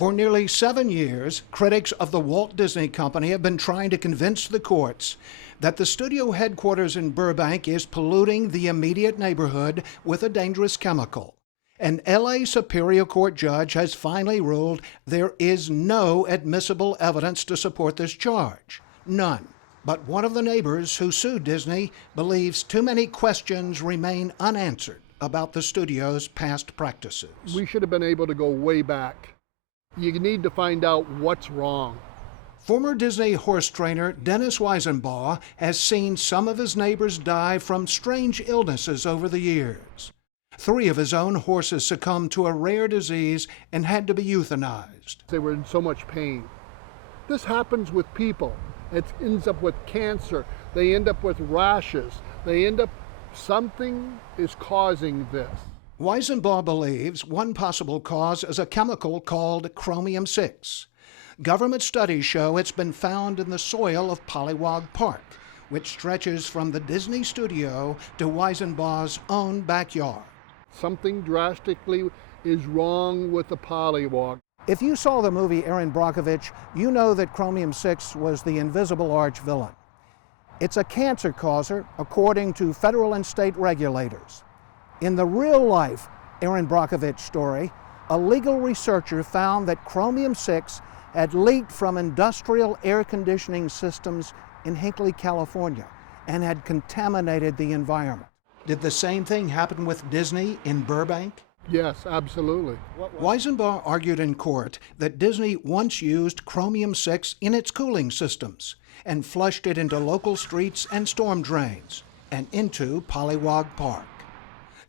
For nearly 7 years, critics of the Walt Disney Company have been trying to convince the courts that the studio headquarters in Burbank is polluting the immediate neighborhood with a dangerous chemical. An LA Superior Court judge has finally ruled there is no admissible evidence to support this charge. None. But one of the neighbors who sued Disney believes too many questions remain unanswered about the studio's past practices. We should have been able to go way back. You need to find out what's wrong. Former Disney horse trainer Dennis Weisenbaugh has seen some of his neighbors die from strange illnesses over the years. 3 of his own horses succumbed to a rare disease and had to be euthanized. They were in so much pain. This happens with people. It ends up with cancer. They end up with rashes. Something is causing this. Weisenbaugh believes one possible cause is a chemical called chromium-6. Government studies show it's been found in the soil of Pollywog Park, which stretches from the Disney studio to Weisenbaugh's own backyard. Something drastically is wrong with the Pollywog. If you saw the movie Erin Brockovich, you know that chromium-6 was the invisible arch-villain. It's a cancer causer, according to federal and state regulators. In the real-life Erin Brockovich story, a legal researcher found that chromium-6 had leaked from industrial air conditioning systems in Hinckley, California, and had contaminated the environment. Did the same thing happen with Disney in Burbank? Yes, absolutely. Weisenbaugh argued in court that Disney once used chromium-6 in its cooling systems and flushed it into local streets and storm drains and into Pollywog Park.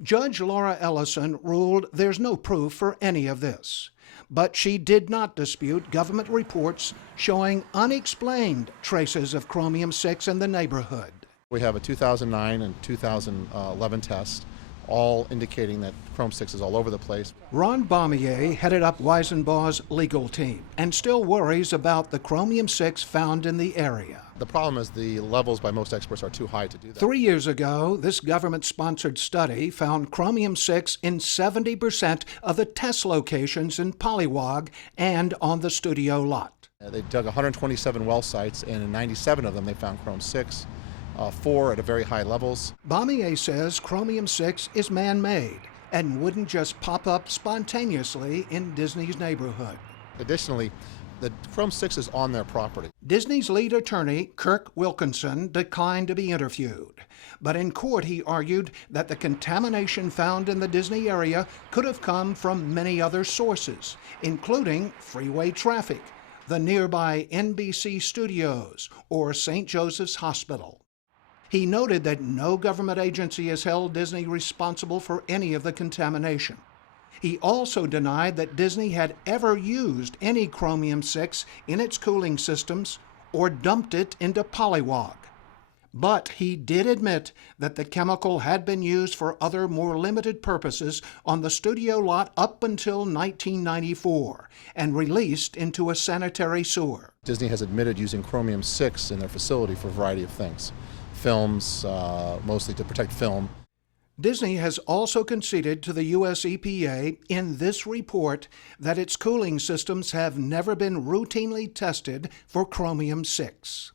Judge Laura Ellison ruled there's no proof for any of this, but she did not dispute government reports showing unexplained traces of chromium-6 in the neighborhood. We have a 2009 and 2011 test, all indicating that chromium-6 is all over the place. Ron Baumier headed up Weisenbaugh's legal team and still worries about the chromium-6 found in the area. The problem is the levels by most experts are too high to do that. 3 years ago, this government-sponsored study found chromium-6 in 70% of the test locations in Pollywog and on the studio lot. They dug 127 well sites, and in 97 of them they found chromium-6. 4 at a very high levels. Baumier says chromium-6 is man-made and wouldn't just pop up spontaneously in Disney's neighborhood. Additionally, the chromium-6 is on their property. Disney's lead attorney, Kirk Wilkinson, declined to be interviewed. But in court, he argued that the contamination found in the Disney area could have come from many other sources, including freeway traffic, the nearby NBC studios, or St. Joseph's Hospital. He noted that no government agency has held Disney responsible for any of the contamination. He also denied that Disney had ever used any chromium-6 in its cooling systems or dumped it into Pollywog. But he did admit that the chemical had been used for other more limited purposes on the studio lot up until 1994 and released into a sanitary sewer. Disney has admitted using chromium-6 in their facility for a variety of things. Films, mostly to protect film. Disney has also conceded to the U.S. EPA in this report that its cooling systems have never been routinely tested for chromium-6.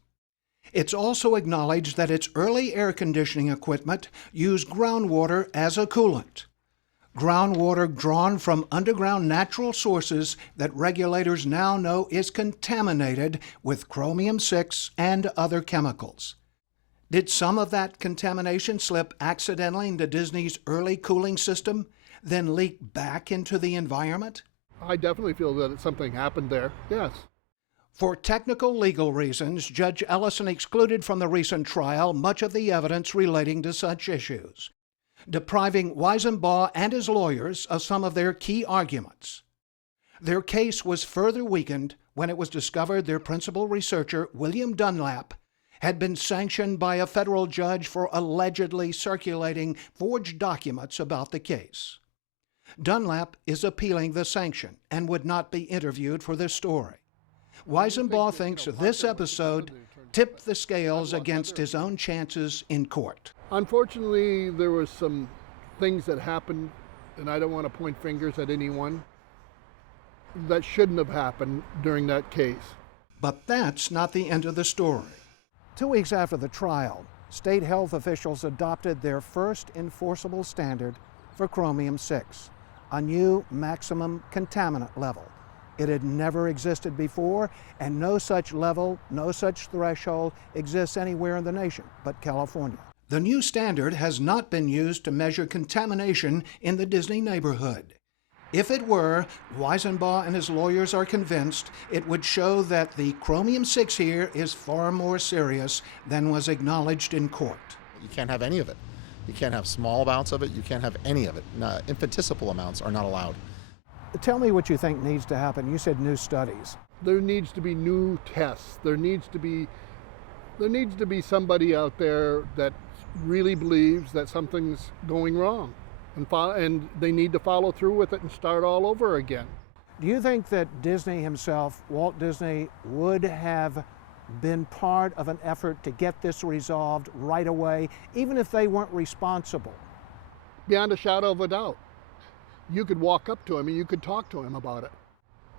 It's also acknowledged that its early air conditioning equipment used groundwater as a coolant. Groundwater drawn from underground natural sources that regulators now know is contaminated with chromium-6 and other chemicals. Did some of that contamination slip accidentally into Disney's early cooling system, then leak back into the environment? I definitely feel that something happened there, yes. For technical legal reasons, Judge Ellison excluded from the recent trial much of the evidence relating to such issues, depriving Weisenbaugh and his lawyers of some of their key arguments. Their case was further weakened when it was discovered their principal researcher, William Dunlap, had been sanctioned by a federal judge for allegedly circulating forged documents about the case. Dunlap is appealing the sanction and would not be interviewed for this story. Weisenbaugh thinks this episode tipped the scales against his own chances in court. Unfortunately, there were some things that happened, and I don't want to point fingers at anyone, that shouldn't have happened during that case. But that's not the end of the story. 2 weeks after the trial, state health officials adopted their first enforceable standard for chromium-6, a new maximum contaminant level. It had never existed before, and no such level, no such threshold exists anywhere in the nation but California. The new standard has not been used to measure contamination in the Disney neighborhood. If it were, Weisenbaugh and his lawyers are convinced it would show that the chromium-6 here is far more serious than was acknowledged in court. You can't have any of it. You can't have small amounts of it. You can't have any of it. Infinitesimal amounts are not allowed. Tell me what you think needs to happen. You said new studies. There needs to be new tests. There needs to be somebody out there that really believes that something's going wrong, and they need to follow through with it and start all over again. Do you think that Disney himself, Walt Disney, would have been part of an effort to get this resolved right away, even if they weren't responsible? Beyond a shadow of a doubt. You could walk up to him and you could talk to him about it.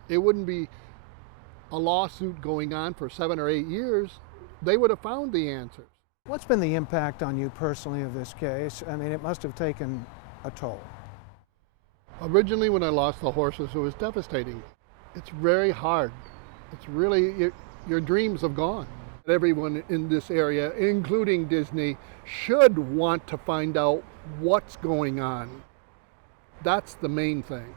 It wouldn't be a lawsuit going on for 7 or 8 years. They would have found the answers. What's been the impact on you personally of this case? I mean, it must have taken a toll. Originally, when I lost the horses, it was devastating. It's very hard. It's really, your dreams have gone. Everyone in this area, including Disney, should want to find out what's going on. That's the main thing.